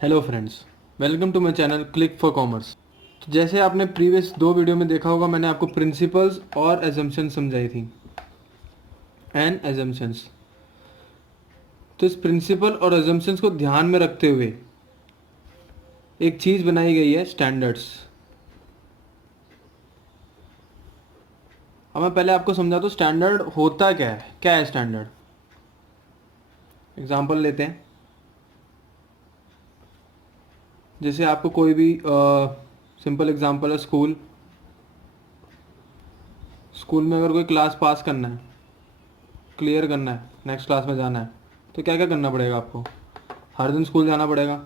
Hello friends, welcome to my channel click for commerce. तो जैसे आपने प्रीवियस दो वीडियो में देखा होगा, मैंने आपको प्रिंसिपल्स और एजम्पशन समझाई थी एंड एजम्पशंस। तो इस प्रिंसिपल और एजम्पशंस को ध्यान में रखते हुए एक चीज़ बनाई गई है, स्टैंडर्ड्स। अब मैं पहले आपको समझा दूँ स्टैंडर्ड होता क्या है स्टैंडर्ड। एग्जाम्पल लेते हैं। जैसे आपको कोई भी सिंपल एग्जांपल है, स्कूल स्कूल में अगर कोई क्लास पास करना है, क्लियर करना है, नेक्स्ट क्लास में जाना है, तो क्या क्या करना पड़ेगा आपको? हर दिन स्कूल जाना पड़ेगा।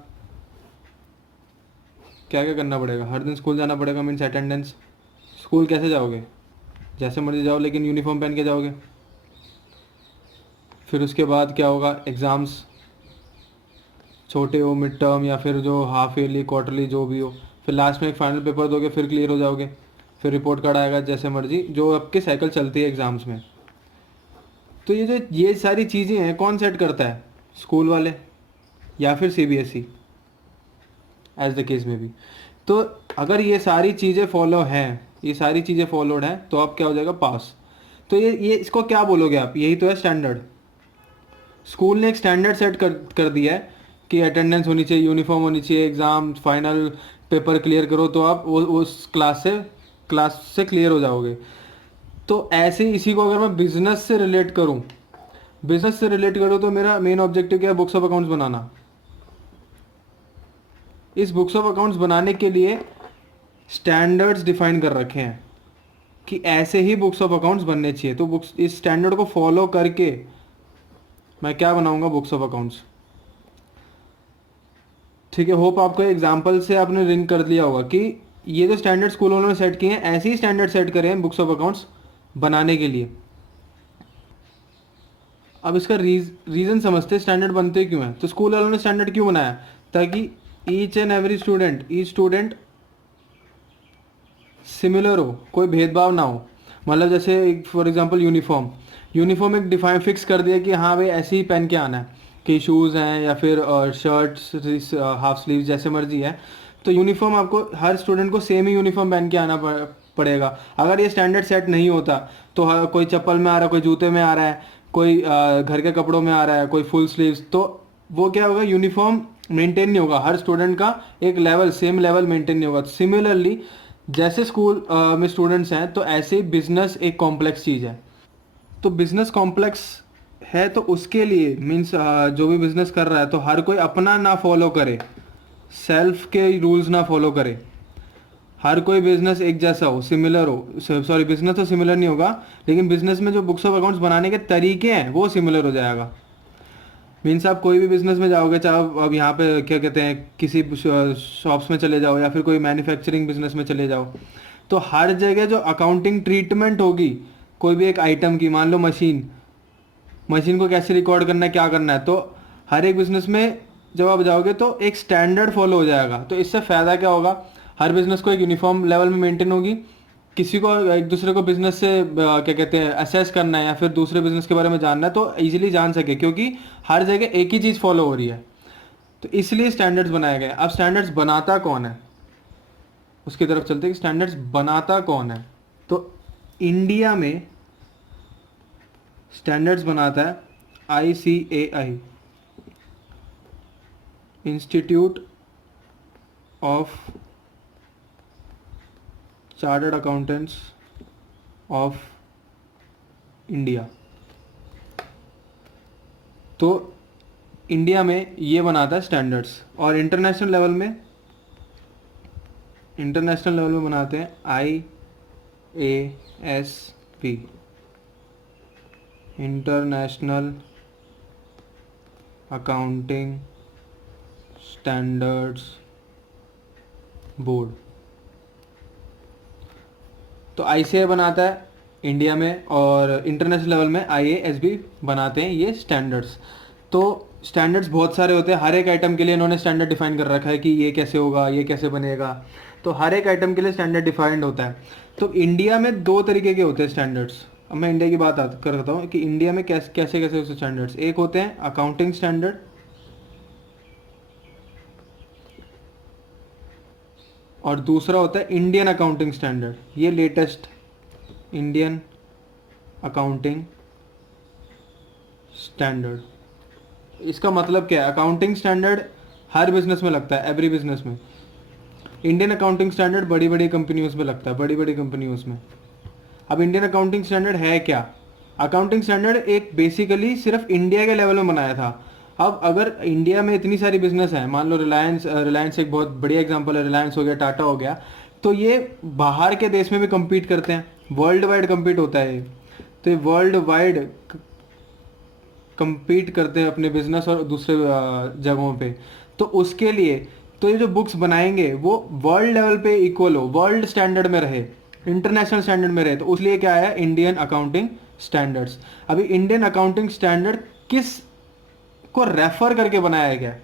क्या क्या करना पड़ेगा? हर दिन स्कूल जाना पड़ेगा, मीन्स अटेंडेंस। स्कूल कैसे जाओगे? जैसे मर्जी जाओ, लेकिन यूनिफॉर्म पहन के जाओगे। फिर उसके बाद क्या होगा? एग्ज़ाम्स, छोटे हो, मिड टर्म या फिर जो हाफ ईयरली, क्वार्टरली, जो भी हो। फिर लास्ट में एक फाइनल पेपर दोगे, फिर क्लियर हो जाओगे। फिर रिपोर्ट कार्ड आएगा, जैसे मर्जी जो आपकी साइकिल चलती है एग्ज़ाम्स में। तो ये सारी चीज़ें हैं, कौन सेट करता है? स्कूल वाले या फिर सीबीएसई, एज द केस में भी। तो अगर ये सारी चीज़ें फॉलो हैं, ये सारी चीज़ें फॉलोड हैं, तो आप क्या हो जाएगा? पास। तो ये इसको क्या बोलोगे आप? यही तो है स्टैंडर्ड। स्कूल ने एक स्टैंडर्ड सेट कर दिया है कि अटेंडेंस होनी चाहिए, यूनिफॉर्म होनी चाहिए, एग्ज़ाम फाइनल पेपर क्लियर करो तो आप वो उस क्लास से क्लियर हो जाओगे। तो ऐसे ही इसी को अगर मैं बिजनेस से रिलेट करूँ तो मेरा मेन ऑब्जेक्टिव क्या है? बुक्स ऑफ अकाउंट्स बनाना। इस बुक्स ऑफ अकाउंट्स बनाने के लिए स्टैंडर्ड्स डिफाइन कर रखे हैं कि ऐसे ही बुक्स ऑफ अकाउंट्स बनने चाहिए। तो बुक्स, इस स्टैंडर्ड को फॉलो करके मैं क्या बनाऊंगा? Books of accounts. ठीक है, होप आपको एग्जांपल से आपने रिंग कर लिया होगा कि ये जो स्टैंडर्ड स्कूल उन्होंने सेट किए हैं, ऐसे ही स्टैंडर्ड सेट करे हैं बुक्स ऑफ अकाउंट्स बनाने के लिए। अब इसका रीज़न समझते हैं, स्टैंडर्ड बनते क्यों हैं। तो स्कूल वालों ने स्टैंडर्ड क्यों बनाया? ताकि each and every student similar हो, कोई भेदभाव ना हो। मतलब जैसे फॉर एग्जांपल यूनिफॉर्म एक डिफाइन फिक्स कर दिया कि हाँ भाई ऐसे ही पहन के आना है, कि शूज़ हैं या फिर शर्ट्स, हाफ स्लीव, जैसे मर्जी है। तो यूनिफॉर्म आपको, हर स्टूडेंट को सेम ही यूनिफॉर्म पहन के आना पड़ेगा। अगर ये स्टैंडर्ड सेट नहीं होता तो कोई चप्पल में आ रहा है, कोई जूते में आ रहा है, कोई घर के कपड़ों में आ रहा है, कोई फुल स्लीव्स, तो वो क्या होगा? यूनिफॉर्म मेंटेन नहीं होगा, हर स्टूडेंट का एक लेवल, सेम लेवल मेंटेन नहीं होगा। सिमिलरली जैसे स्कूल में स्टूडेंट्स हैं, तो ऐसे ही बिजनेस एक कॉम्प्लेक्स चीज़ है। तो बिजनेस कॉम्प्लेक्स है, तो उसके लिए मीन्स जो भी बिजनेस कर रहा है, तो हर कोई अपना ना फॉलो करे, सेल्फ के रूल्स ना फॉलो करे। हर कोई बिजनेस एक जैसा हो, सिमिलर हो। सॉरी, बिजनेस तो सिमिलर नहीं होगा, लेकिन बिजनेस में जो बुक्स ऑफ अकाउंट्स बनाने के तरीके हैं वो सिमिलर हो जाएगा। मीन्स आप कोई भी बिजनेस में जाओगे, चाहे अब यहाँ पे क्या कहते हैं, किसी शॉप्स में चले जाओ या फिर कोई मैन्युफैक्चरिंग बिजनेस में चले जाओ, तो हर जगह जो अकाउंटिंग ट्रीटमेंट होगी कोई भी एक आइटम की, मान लो मशीन को कैसे रिकॉर्ड करना है, क्या करना है, तो हर एक बिजनेस में जब आप जाओगे तो एक स्टैंडर्ड फॉलो हो जाएगा। तो इससे फ़ायदा क्या होगा? हर बिजनेस को एक यूनिफॉर्म लेवल में मेंटेन होगी। किसी को एक दूसरे को बिजनेस से क्या कहते हैं, असेस करना है या फिर दूसरे बिजनेस के बारे में जानना है, तो इजीली जान सके, क्योंकि हर जगह एक ही चीज़ फॉलो हो रही है। तो इसलिए स्टैंडर्ड्स बनाए गए। अब स्टैंडर्ड्स बनाता कौन है, उसकी तरफ चलते हैं कि स्टैंडर्ड्स बनाता कौन है। तो इंडिया में स्टैंडर्ड्स बनाता है ICAI, institute of chartered accountants of India. तो इंडिया में ये बनाता है स्टैंडर्ड्स, और इंटरनेशनल लेवल में बनाते हैं IASB, international accounting standards board. तो ICAI बनाता है इंडिया में, और इंटरनेशनल लेवल में IASB बनाते हैं ये स्टैंडर्ड्स। तो स्टैंडर्ड्स बहुत सारे होते हैं, हर एक आइटम के लिए इन्होंने स्टैंडर्ड डिफाइन कर रखा है कि ये कैसे होगा, ये कैसे बनेगा। तो हर एक आइटम के लिए स्टैंडर्ड डिफाइंड होता है। तो इंडिया में दो तरीके के होते हैं स्टैंडर्ड्स। अब मैं इंडिया की बात करता हूँ कि इंडिया में कैसे कैसे कैसे स्टैंडर्ड्स। एक होते हैं अकाउंटिंग स्टैंडर्ड, और दूसरा होता है इंडियन अकाउंटिंग स्टैंडर्ड, ये लेटेस्ट इंडियन अकाउंटिंग स्टैंडर्ड। इसका मतलब क्या है, अकाउंटिंग स्टैंडर्ड हर बिजनेस में लगता है, एवरी बिजनेस में। इंडियन अकाउंटिंग स्टैंडर्ड बड़ी बड़ी कंपनियों में लगता है, बड़ी बड़ी कंपनियों में। अब इंडियन अकाउंटिंग स्टैंडर्ड है क्या? अकाउंटिंग स्टैंडर्ड एक बेसिकली सिर्फ इंडिया के लेवल में बनाया था। अब अगर इंडिया में इतनी सारी बिजनेस है, मान लो रिलायंस एक बहुत बढ़िया एग्जांपल है, रिलायंस हो गया, टाटा हो गया, तो ये बाहर के देश में भी compete करते हैं, वर्ल्ड वाइड कम्पीट होता है ये। तो ये वर्ल्ड वाइड कम्पीट करते हैं अपने बिजनेस और दूसरे जगहों पे। तो उसके लिए तो ये जो बुक्स बनाएंगे वो वर्ल्ड लेवल पे इक्वल हो, वर्ल्ड स्टैंडर्ड में रहे, इंटरनेशनल स्टैंडर्ड में रहे। तो उसलिए क्या आया, इंडियन अकाउंटिंग स्टैंडर्ड्स। अभी इंडियन अकाउंटिंग स्टैंडर्ड किस को रेफर करके बनाया गया?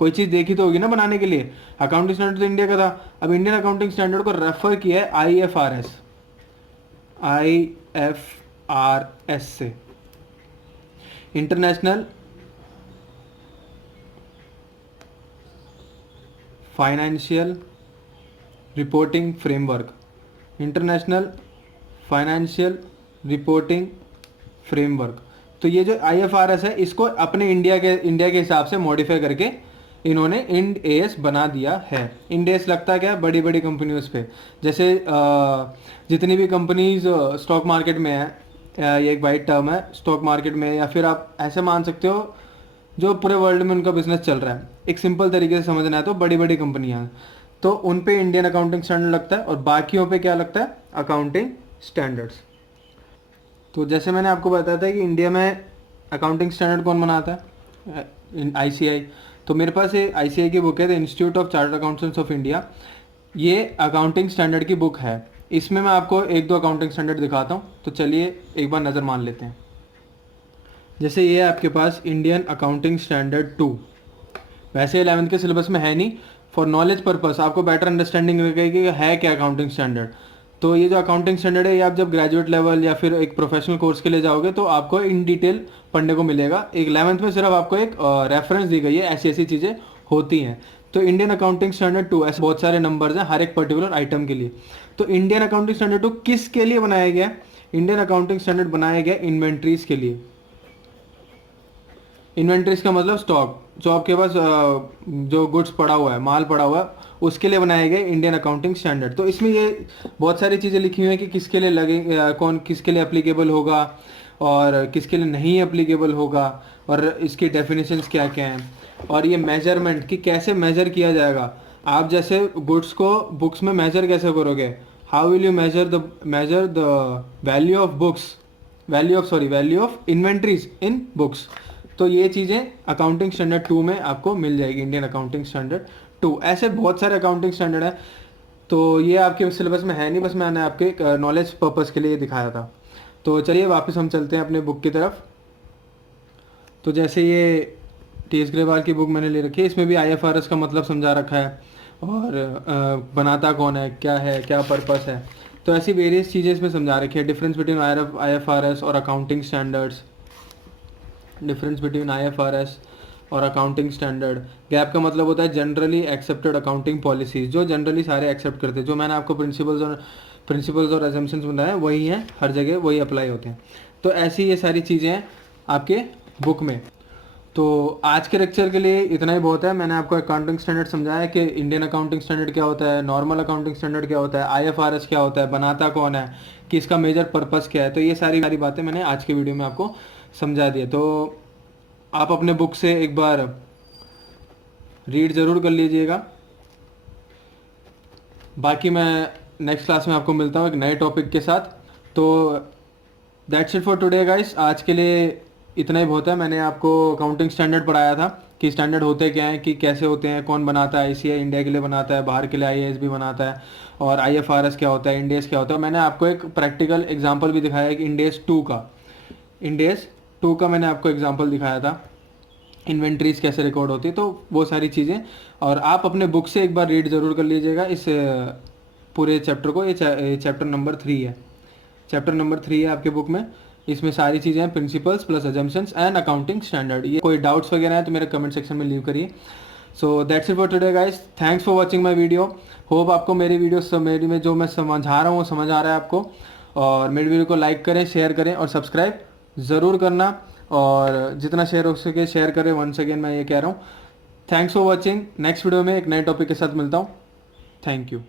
कोई चीज देखी तो होगी ना बनाने के लिए। अकाउंटिंग स्टैंडर्ड तो इंडिया का था, अब इंडियन अकाउंटिंग स्टैंडर्ड को रेफर किया है IFRS, IFRS से, international financial reporting framework, international financial reporting framework. तो ये जो IFRS है, इसको अपने इंडिया के हिसाब से मॉडिफाई करके इन्होंने इंड AS बना दिया है। इंड AS लगता क्या है, बड़ी बड़ी कंपनियों पे, जैसे जितनी भी कंपनीज स्टॉक मार्केट में है, ये एक वाइड टर्म है, स्टॉक मार्केट में, या फिर आप ऐसे मान सकते हो जो पूरे वर्ल्ड में उनका बिजनेस चल रहा है। एक सिंपल तरीके से समझना है तो बड़ी बड़ी कंपनियां, तो उन पे इंडियन अकाउंटिंग स्टैंडर्ड लगता है, और बाकियों पे क्या लगता है, अकाउंटिंग स्टैंडर्ड्स। तो जैसे मैंने आपको बताया था कि इंडिया में अकाउंटिंग स्टैंडर्ड कौन बनाता है, ICAI। तो मेरे पास ये ICAI की बुक है, the institute of chartered accountants of India. ये अकाउंटिंग स्टैंडर्ड की बुक है। इसमें मैं आपको एक दो अकाउंटिंग स्टैंडर्ड दिखाता हूँ, तो चलिए एक बार नज़र मान लेते हैं। जैसे ये है आपके पास इंडियन अकाउंटिंग स्टैंडर्ड 2। वैसे 11th के सिलेबस में है नहीं, फॉर नॉलेज पर्पस आपको बेटर अंडरस्टैंडिंग रहेगी कि है क्या अकाउंटिंग स्टैंडर्ड। तो ये जो अकाउंटिंग स्टैंडर्ड है, ये आप जब ग्रेजुएट लेवल या फिर एक प्रोफेशनल कोर्स के लिए जाओगे तो आपको इन डिटेल पढ़ने को मिलेगा। एक 11th में सिर्फ आपको एक रेफरेंस दी गई है, ऐसी ऐसी चीज़ें होती हैं। तो इंडियन अकाउंटिंग स्टैंडर्ड 2, ऐसे बहुत सारे नंबर्स हैं हर एक पर्टिकुलर आइटम के लिए। तो इंडियन अकाउंटिंग स्टैंडर्ड 2 किसके लिए बनाया गया? इंडियन अकाउंटिंग स्टैंडर्ड बनाया गया इन्वेंट्रीज के लिए। इन्वेंट्रीज का मतलब स्टॉक, जो आपके पास जो गुड्स पड़ा हुआ है, माल पड़ा हुआ है, उसके लिए बनाए गए इंडियन अकाउंटिंग स्टैंडर्ड। तो इसमें ये बहुत सारी चीज़ें लिखी हुई हैं कि किसके लिए लगे, कौन किसके लिए एप्लीकेबल होगा और किसके लिए नहीं एप्लीकेबल होगा, और इसकी डेफिनेशंस क्या क्या हैं, और ये मेजरमेंट कि कैसे मेजर किया जाएगा। आप जैसे गुड्स को बुक्स में मेजर कैसे करोगे, how will you measure the value of books, value of inventories in books. तो ये चीज़ें अकाउंटिंग स्टैंडर्ड 2 में आपको मिल जाएगी, इंडियन अकाउंटिंग स्टैंडर्ड 2। ऐसे बहुत सारे अकाउंटिंग स्टैंडर्ड है, तो ये आपके सिलेबस में है नहीं, बस मैंने आपके नॉलेज पर्पस के लिए दिखाया था। तो चलिए वापस हम चलते हैं अपने बुक की तरफ। तो जैसे ये TS ग्रेवाल की बुक मैंने ले रखी है, इसमें भी IFRS का मतलब समझा रखा है, और बनाता कौन है, क्या पर्पस है। तो ऐसी वेरियस चीज़ें इसमें समझा रखी है। डिफरेंस बिटवीन IFRS और accounting standards, difference between IFRS और अकाउंटिंग स्टैंडर्ड। गैप का मतलब होता है जनरली एक्सेप्टेड अकाउंटिंग पॉलिसीज, जो जनरली सारे एक्सेप्ट करते हैं। जो मैंने आपको प्रिंसिपल्स और एजम्पशंस बताए वही हैं, हर जगह वही अप्लाई होते हैं। तो ऐसी ये सारी चीज़ें हैं आपके बुक में। तो आज के लेक्चर के लिए इतना ही बहुत है। मैंने आपको अकाउंटिंग स्टैंडर्ड समझाया कि इंडियन अकाउंटिंग स्टैंडर्ड क्या होता है, नॉर्मल अकाउंटिंग स्टैंडर्ड क्या होता है, IFRS क्या होता है, बनाता कौन है, कि इसका मेजर पर्पस क्या है। तो ये सारी बातें मैंने आज के वीडियो में आपको समझा दिया। तो आप अपने बुक से एक बार रीड ज़रूर कर लीजिएगा। बाकी मैं नेक्स्ट क्लास में आपको मिलता हूँ एक नए टॉपिक के साथ। तो that's it for today guys, आज के लिए इतना ही बहुत है। मैंने आपको अकाउंटिंग स्टैंडर्ड पढ़ाया था कि स्टैंडर्ड होते क्या हैं, कि कैसे होते हैं, कौन बनाता है। ICAI इंडिया के लिए बनाता है, बाहर के लिए IAS भी बनाता है, और IFRS क्या होता है, इंड AS क्या होता है। मैंने आपको एक प्रैक्टिकल एग्जाम्पल भी दिखाया है कि इंड AS 2 का मैंने आपको एग्जाम्पल दिखाया था, इन्वेंट्रीज कैसे रिकॉर्ड होती है। तो वो सारी चीज़ें, और आप अपने बुक से एक बार रीड ज़रूर कर लीजिएगा इस पूरे चैप्टर को। ये चैप्टर नंबर 3 है, आपके बुक में। इसमें सारी चीज़ें हैं, principles plus assumptions and accounting standard. ये कोई डाउट्स वगैरह है तो मेरे कमेंट सेक्शन में लीव करिए। So that's it for today guys, thanks for watching my video. Hope आपको मेरी वीडियो मेरी में जो मैं समझा रहा हूँ वो समझ आ रहा है आपको। और मेरी वीडियो को लाइक करें, शेयर करें और सब्सक्राइब ज़रूर करना, और जितना शेयर हो सके शेयर करें। वंस अगेन मैं ये कह रहा हूँ, thanks for watching. Next video में एक नए टॉपिक के साथ मिलता हूँ। Thank you.